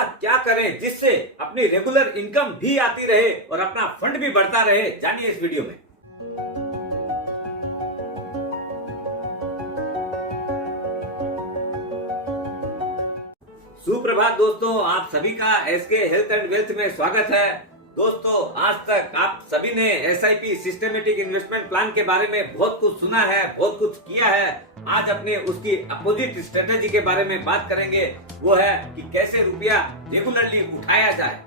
ऐसा क्या करें जिससे अपनी रेगुलर इनकम भी आती रहे और अपना फंड भी बढ़ता रहे, जानिए इस वीडियो में। सुप्रभात दोस्तों, आप सभी का एसके हेल्थ एंड वेल्थ में स्वागत है। दोस्तों, आज तक आप सभी ने एसआईपी सिस्टमेटिक इन्वेस्टमेंट प्लान के बारे में बहुत कुछ सुना है, बहुत कुछ किया है। आज अपने उसकी अपोजिट स्ट्रेटेजी के बारे में बात करेंगे, वो है कि कैसे रुपया रेगुलरली उठाया जाए।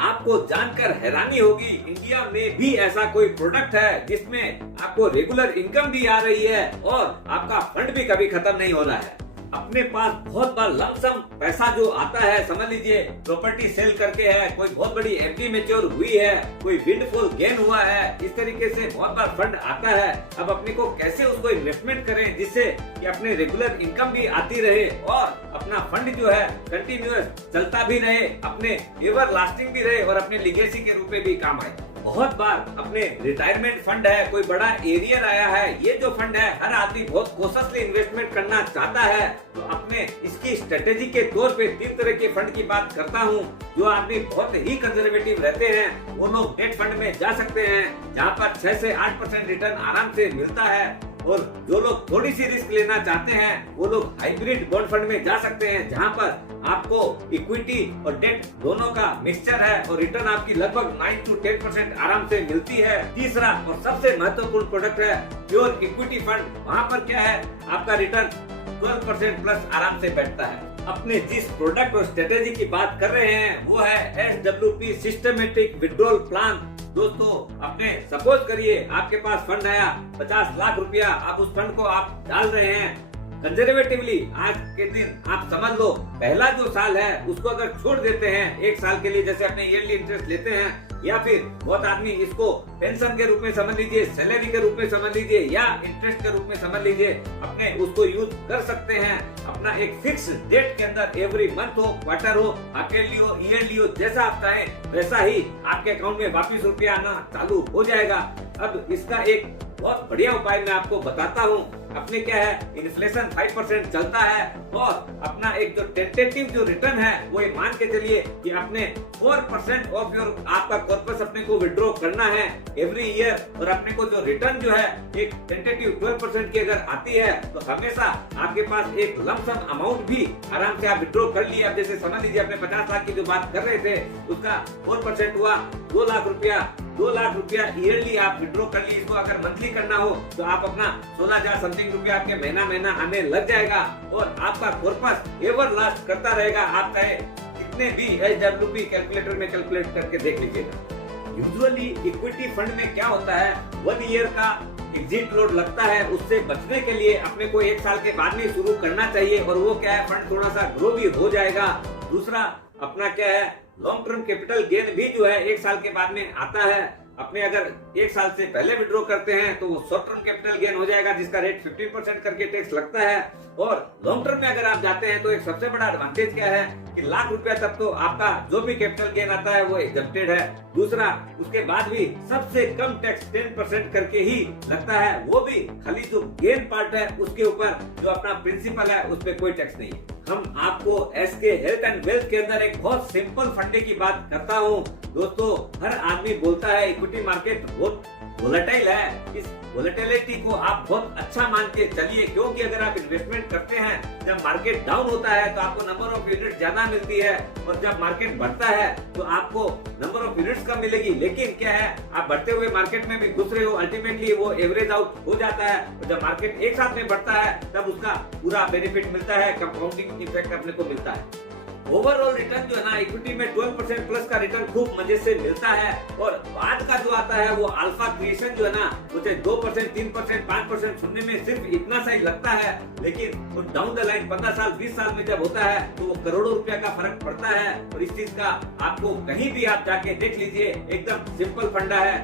आपको जानकर हैरानी होगी, इंडिया में भी ऐसा कोई प्रोडक्ट है जिसमें आपको रेगुलर इनकम भी आ रही है और आपका फंड भी कभी खत्म नहीं हो रहा है। अपने पास बहुत बार लमसम पैसा जो आता है, समझ लीजिए प्रॉपर्टी सेल करके है, कोई बहुत बड़ी एफडी मैच्योर हुई है, कोई विंडफॉल गेन हुआ है, इस तरीके से बहुत बार फंड आता है। अब अपने को कैसे उसको इन्वेस्टमेंट करें जिससे कि अपने रेगुलर इनकम भी आती रहे और अपना फंड जो है कंटिन्यूअस चलता भी रहे, अपने एवर लास्टिंग भी रहे और अपने लिगेसी के रूप में भी काम आए। बहुत बार अपने रिटायरमेंट फंड है, कोई बड़ा एरियर आया है, ये जो फंड है हर आदमी बहुत कोशिशली इन्वेस्टमेंट करना चाहता है। तो अपने इसकी स्ट्रेटेजी के तौर पे 3 तरह के फंड की बात करता हूँ। जो आदमी बहुत ही कंजर्वेटिव रहते हैं वो लोग डेट फंड में जा सकते हैं, जहाँ पर 6 से 8% रिटर्न आराम से मिलता है। और जो लोग थोड़ी सी रिस्क लेना चाहते हैं वो लोग हाइब्रिड बॉन्ड फंड में जा सकते हैं, जहां पर आपको इक्विटी और डेट दोनों का मिक्सचर है और रिटर्न आपकी लगभग 9 to 10% आराम से मिलती है। तीसरा और सबसे महत्वपूर्ण प्रोडक्ट है प्योर इक्विटी फंड। वहां पर क्या है, आपका रिटर्न 12% प्लस आराम से बैठता है। अपने जिस प्रोडक्ट और स्ट्रेटेजी की बात कर रहे हैं वो है SWP सिस्टमेटिक विड्रॉल प्लान। दोस्तों, अपने सपोज करिए आपके पास फंड आया 50 लाख रुपया, आप उस फंड को आप डाल रहे हैं कंजर्वेटिवली। आज के दिन आप समझ लो पहला जो साल है उसको अगर छोड़ देते हैं 1 साल के लिए, जैसे अपने ईयरली इंटरेस्ट लेते हैं, या फिर बहुत आदमी इसको पेंशन के रूप में समझ लीजिए, सैलरी के रूप में समझ लीजिए या इंटरेस्ट के रूप में समझ लीजिए, अपने उसको यूज कर सकते हैं। अपना एक फिक्स डेट के अंदर एवरी मंथ हो, क्वार्टर हो, हाफ-ईयरली हो, ईयरली हो, जैसा आप चाहें वैसा ही आपके अकाउंट में वापिस रुपया आना चालू हो जाएगा। अब इसका एक बहुत बढ़िया उपाय मैं आपको बताता हूँ। अपने क्या है, इन्फ्लेशन 5% चलता है और अपना एक जो टेंटेटिव जो रिटर्न है वो मान के चलिए कि अपने 4% ऑफ योर आपका कॉर्पस अपने को विड्रॉ करना है एवरी ईयर। और अपने को जो रिटर्न जो है एक टेंटेटिव 12% की अगर आती है तो हमेशा आपके पास एक लमसम अमाउंट भी आराम से आप विड्रॉ कर लिए। अब जैसे समझ लीजिए अपने 50 लाख की जो बात कर रहे थे उसका 4% हुआ 2 लाख रुपया। 2 लाख रुपया ईयरली आप विड्रॉ कर लिए। इसको अगर मंथली करना हो तो आप अपना 16,000 समथिंग रुपया आपके महीना आने लग जाएगा और आपका कॉर्पस एवर लास्ट करता रहेगा। आप चाहे कितने भी SWP कैलकुलेटर में कैलकुलेट करके देख लीजिएगा। यूजुअली इक्विटी फंड में क्या होता है, 1 ईयर का एग्जिट लोड लगता है। उससे बचने के लिए अपने को 1 साल के बाद में शुरू करना चाहिए और वो क्या है, फंड थोड़ा सा ग्रो भी हो जाएगा। दूसरा अपना क्या है, लॉन्ग टर्म कैपिटल गेन भी जो है 1 साल के बाद में आता है। अपने अगर 1 साल से पहले विड्रॉ करते हैं तो वो शॉर्ट टर्म कैपिटल गेन हो जाएगा, जिसका रेट 15% करके टैक्स लगता है। और लॉन्ग टर्म में अगर आप जाते हैं तो एक सबसे बड़ा एडवांटेज क्या है कि लाख रुपया तक तो आपका जो भी कैपिटल गेन आता है वो एग्जम्प्टेड है। दूसरा, उसके बाद भी सबसे कम टैक्स 10% करके ही लगता है, वो भी खाली जो गेन पार्ट है उसके ऊपर, जो अपना प्रिंसिपल है उस पर कोई टैक्स नहीं है। हम आपको एसके हेल्थ एंड वेल्थ के अंदर एक बहुत सिंपल फंडे की बात करता हूँ। दोस्तों, हर आदमी बोलता है इक्विटी मार्केट बहुत वोलेटाइल है, इस वोलेटिलिटी को आप बहुत अच्छा मान के चलिए, क्योंकि अगर आप इन्वेस्टमेंट करते हैं जब मार्केट डाउन होता है तो आपको नंबर ऑफ यूनिट ज्यादा मिलती है और जब मार्केट बढ़ता है तो आपको नंबर ऑफ यूनिट्स कम मिलेगी। लेकिन क्या है, आप बढ़ते हुए मार्केट में भी घुस रहे हो, अल्टीमेटली वो एवरेज आउट हो जाता है। और जब मार्केट एक साथ में बढ़ता है तब उसका पूरा बेनिफिट मिलता है, कंपाउंडिंग इफेक्ट अपने को मिलता है। ओवरऑल रिटर्न जो है ना इक्विटी में 12% प्लस का रिटर्न खूब मजे से मिलता है। और बाद का जो आता है वो अल्फा क्रिएशन जो है ना, मुझे 2%, 3%, 5% सुनने में सिर्फ इतना सा ही लगता है, लेकिन वो डाउन द लाइन 15 साल 20 साल में जब होता है तो वो करोड़ों रुपया का फर्क पड़ता है। और इस चीज का आपको कहीं भी आप जाके देख लीजिए, एकदम सिंपल फंडा है।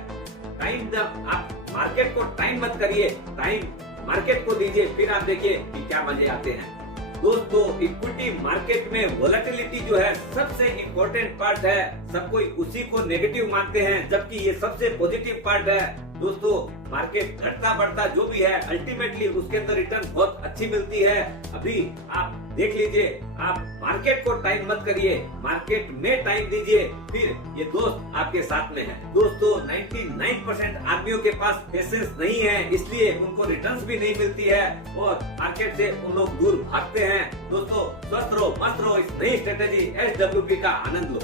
टाइम, जब आप मार्केट को टाइम मत करिए, टाइम मार्केट को दीजिए, फिर आप देखिए कि क्या मजे आते हैं। दोस्तों, इक्विटी मार्केट में वोलेटिलिटी जो है सबसे इम्पोर्टेंट पार्ट है। सब कोई उसी को नेगेटिव मानते हैं, जबकि ये सबसे पॉजिटिव पार्ट है। दोस्तों, मार्केट घटता बढ़ता जो भी है, अल्टीमेटली उसके अंदर रिटर्न बहुत अच्छी मिलती है। अभी आप देख लीजिए, आप मार्केट को टाइम मत करिए, मार्केट में टाइम दीजिए, फिर ये दोस्त आपके साथ में है। दोस्तों 99% आदमियों के पास पेशेंस नहीं है, इसलिए उनको रिटर्न्स भी नहीं मिलती है और मार्केट से उन लोग दूर भागते हैं। दोस्तों स्वस्थ रहो, मस्त रहो, इस नई स्ट्रेटेजी SWP का आनंद लो।